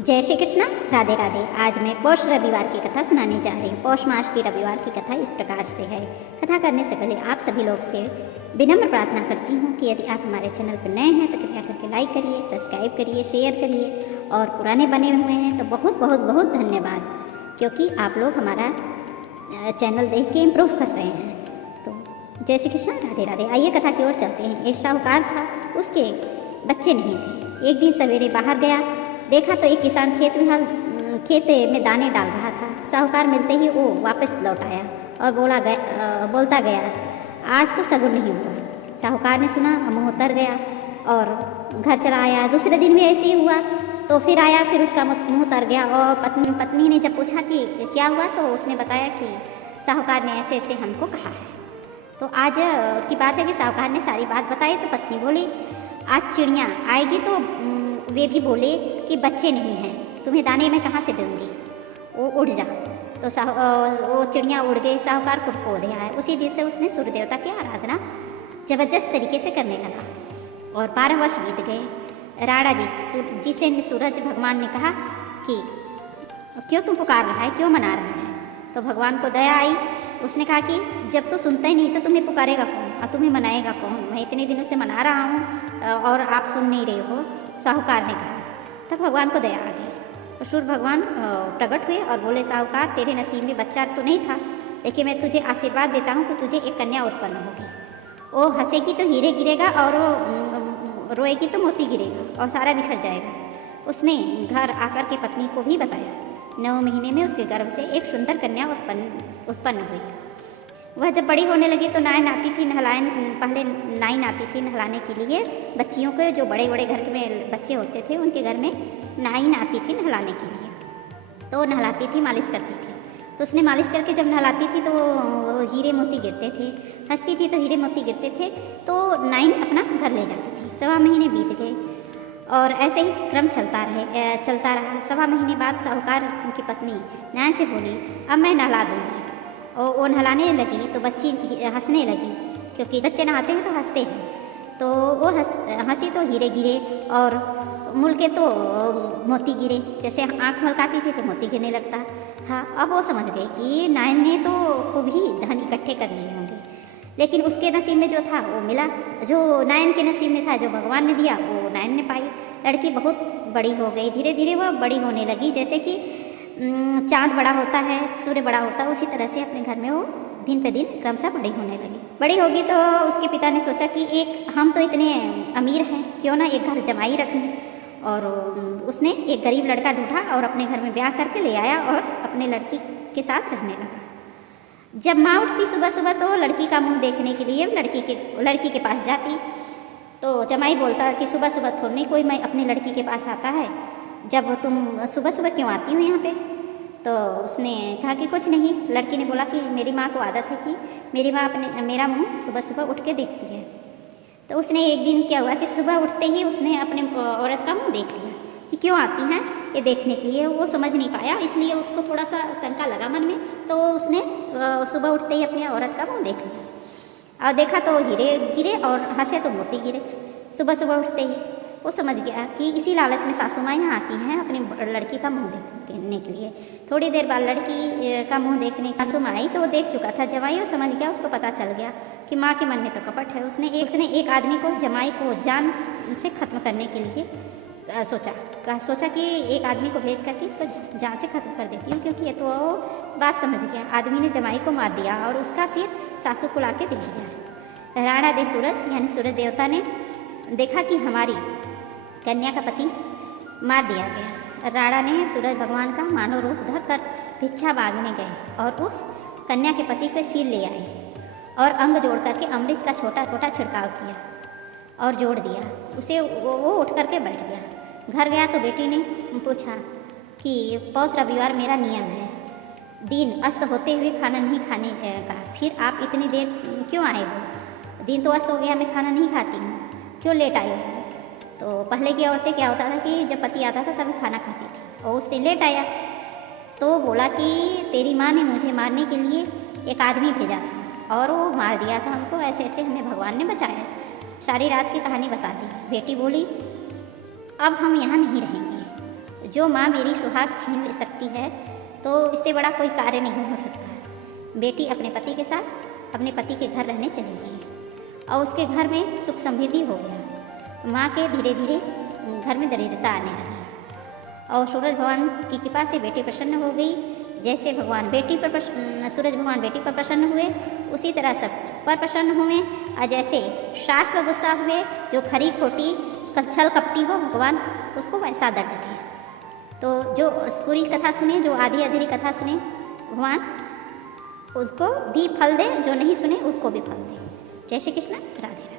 जय श्री कृष्ण। राधे राधे। आज मैं पौष रविवार की कथा सुनाने जा रही हूँ। पौष मास की रविवार की कथा इस प्रकार से है। कथा करने से पहले आप सभी लोग से विनम्र प्रार्थना करती हूँ कि यदि आप हमारे चैनल पर नए हैं तो कृपया करके लाइक करिए, सब्सक्राइब करिए, शेयर करिए, और पुराने बने हुए हैं तो बहुत बहुत बहुत धन्यवाद, क्योंकि आप लोग हमारा चैनल देख के इम्प्रूव कर रहे हैं। तो जय श्री कृष्ण, राधे राधे। आइए कथा की ओर चलते हैं। एक साहूकार था, उसके बच्चे नहीं थे। एक दिन सवेरे बाहर गया, देखा तो एक किसान खेत में दाने डाल रहा था। साहूकार मिलते ही वो वापस लौट आया और बोलता गया, आज तो सगुन नहीं हुआ। साहूकार ने सुना, मुँह उतर गया और घर चला आया। दूसरे दिन भी ऐसे ही हुआ, तो फिर आया, फिर उसका मुँह उतर गया। और पत्नी ने जब पूछा कि क्या हुआ, तो उसने बताया कि साहूकार ने ऐसे ऐसे हमको कहा है। तो आज की बात है कि साहूकार ने सारी बात बताई। तो पत्नी बोली, आज चिड़िया आएगी तो वे भी बोले कि बच्चे नहीं हैं, तुम्हें दाने में कहाँ से दूंगी, वो उड़ जा। तो वो चिड़िया उड़ गई। साहूकार को दिया है। उसी दिन से उसने सूर्य देवता की आराधना जबरदस्त तरीके से करने लगा और 12 वर्ष बीत गए। राणा जिसे सूरज भगवान ने कहा कि क्यों तुम पुकार रहा है, क्यों मना रहा है। तो भगवान को दया आई। उसने कहा कि जब तो सुनता ही नहीं तो तुम्हें पुकारेगा कौन और तुम्हें मनाएगा कौन। मैं इतने दिनों से मना रहा हूँ और आप सुन नहीं रहे हो। साहूकार ने कहा। तब भगवान को दया आ गई और सूर्य भगवान प्रकट हुए और बोले, साहूकार तेरे नसीब में बच्चा तो नहीं था, लेकिन मैं तुझे आशीर्वाद देता हूँ कि तुझे एक कन्या उत्पन्न होगी। वो हंसेगी तो हीरे गिरेगा और वो रोएगी तो मोती गिरेगा और सारा बिखर जाएगा। उसने घर आकर के पत्नी को भी बताया। 9 महीने में उसके गर्भ से एक सुंदर कन्या उत्पन्न हुई। वह जब बड़ी होने लगी तो नाइन आती थी पहले नाइन आती थी नहलाने के लिए बच्चियों को। जो बड़े बड़े घर में बच्चे होते थे उनके घर में नाइन आती थी नहलाने के लिए। तो नहलाती थी, मालिश करती थी। तो उसने मालिश करके जब नहलाती थी तो हीरे मोती गिरते थे, हंसती थी तो हीरे मोती गिरते थे। तो नाइन अपना घर ले जाती थी। 1.25 महीने बीत गए और ऐसे ही क्रम चलता रहा। 1.25 महीने बाद साहूकार उनकी पत्नी नाइन से बोली, अब मैं नहला दूँगी। और वो नहलाने लगी तो बच्ची हंसने लगी, क्योंकि बच्चे नहाते हैं तो हंसते हैं। तो वो हंसी तो हीरे गिरे और मुल्के तो मोती गिरे। जैसे आँख मलकाती थी तो मोती गिरने लगता। हाँ, अब वो समझ गई कि नाइन ने तो खूब ही धन इकट्ठे कर लिए होंगे, लेकिन उसके नसीब में जो था वो मिला। जो नाइन के नसीब में था, जो भगवान ने दिया, वो नाइन ने पाई। लड़की बहुत बड़ी हो गई। धीरे धीरे वह बड़ी होने लगी। जैसे कि चाँद बड़ा होता है, सूर्य बड़ा होता है, उसी तरह से अपने घर में वो दिन पे दिन क्रमशः बड़ी होने लगी। बड़ी होगी तो उसके पिता ने सोचा कि हम तो इतने अमीर हैं, क्यों ना एक घर जमाई रख लें। और उसने एक गरीब लड़का ढूंढा और अपने घर में ब्याह करके ले आया और अपने लड़की के साथ रहने लगा। जब माँ उठती सुबह सुबह तो लड़की का मुँह देखने के लिए लड़की के पास जाती। तो जमाई बोलता कि सुबह सुबह थोड़ी कोई मैं अपनी लड़की के पास आता है, जब तुम सुबह सुबह क्यों आती हो यहाँ पे। तो उसने कहा कि कुछ नहीं। लड़की ने बोला कि मेरी माँ को आदत है कि मेरी माँ मेरा मुंह सुबह सुबह उठ के देखती है। तो उसने एक दिन क्या हुआ कि सुबह उठते ही उसने अपने औरत का मुंह देख लिया कि क्यों आती हैं ये देखने के लिए। वो समझ नहीं पाया, इसलिए उसको थोड़ा सा शंका लगा मन में। तो उसने सुबह उठते ही अपनी औरत का मुँह देख लिया और देखा तो हीरे गिरे और हंसे तो मोती गिरे। सुबह सुबह उठते ही वो समझ गया कि इसी लालच में सासू माँ यहाँ आती हैं अपनी लड़की का मुंह देखने के लिए। थोड़ी देर बाद लड़की का मुंह देखने सासू माँ आई तो वो देख चुका था। जमाई वो समझ गया, उसको पता चल गया कि माँ के मन में तो कपट है। उसने एक आदमी को, जमाई को जान से खत्म करने के लिए सोचा कि एक आदमी को भेज करके इसको जान से खत्म कर देती हूँ, क्योंकि ये तो वो बात समझ गया। आदमी ने जमाई को मार दिया और उसका सिर सासू को ला के दे दिया। राणा दे सूरज यानी सूरज देवता ने देखा कि हमारी कन्या का पति मार दिया गया। राणा ने सूरज भगवान का मानव रूप धर कर भिक्षा मांगने गए और उस कन्या के पति को सिर ले आए और अंग जोड़ करके अमृत का छोटा छोटा छिड़काव किया और जोड़ दिया उसे। वो उठ करके बैठ गया। घर गया तो बेटी ने पूछा कि पौष रविवार मेरा नियम है, दिन अस्त होते हुए खाना नहीं खाने का, फिर आप इतनी देर क्यों आए हो। दिन तो अस्त हो गया, मैं खाना नहीं खाती हूँ, क्यों लेट आई हो। तो पहले की औरतें क्या होता था कि जब पति आता था तभी खाना खाती थी और उस दिन लेट आया। तो बोला कि तेरी माँ ने मुझे मारने के लिए एक आदमी भेजा था और वो मार दिया था हमको, ऐसे ऐसे हमें भगवान ने बचाया। सारी रात की कहानी बता दी। बेटी बोली, अब हम यहाँ नहीं रहेंगे, जो माँ मेरी सुहाग छीन ले सकती है तो इससे बड़ा कोई कार्य नहीं हो सकता। बेटी अपने पति के साथ अपने पति के घर रहने चली गई और उसके घर में सुख समृद्धि हो गया। माँ के धीरे धीरे घर में दरिद्रता आने लगी और सूरज भगवान की कृपा से बेटी प्रसन्न हो गई। जैसे भगवान बेटी पर सूरज भगवान बेटी पर प्रसन्न हुए उसी तरह सब पर प्रसन्न हुए। और जैसे सास पर गुस्सा हुए, जो खरी खोटी छल कपटी हो भगवान उसको वैसा दंड दे। तो जो पूरी कथा सुने, जो आधी अधूरी कथा सुने, भगवान उसको भी फल दे, जो नहीं सुने उसको भी फल दे। जय श्री कृष्ण, राधे राधे।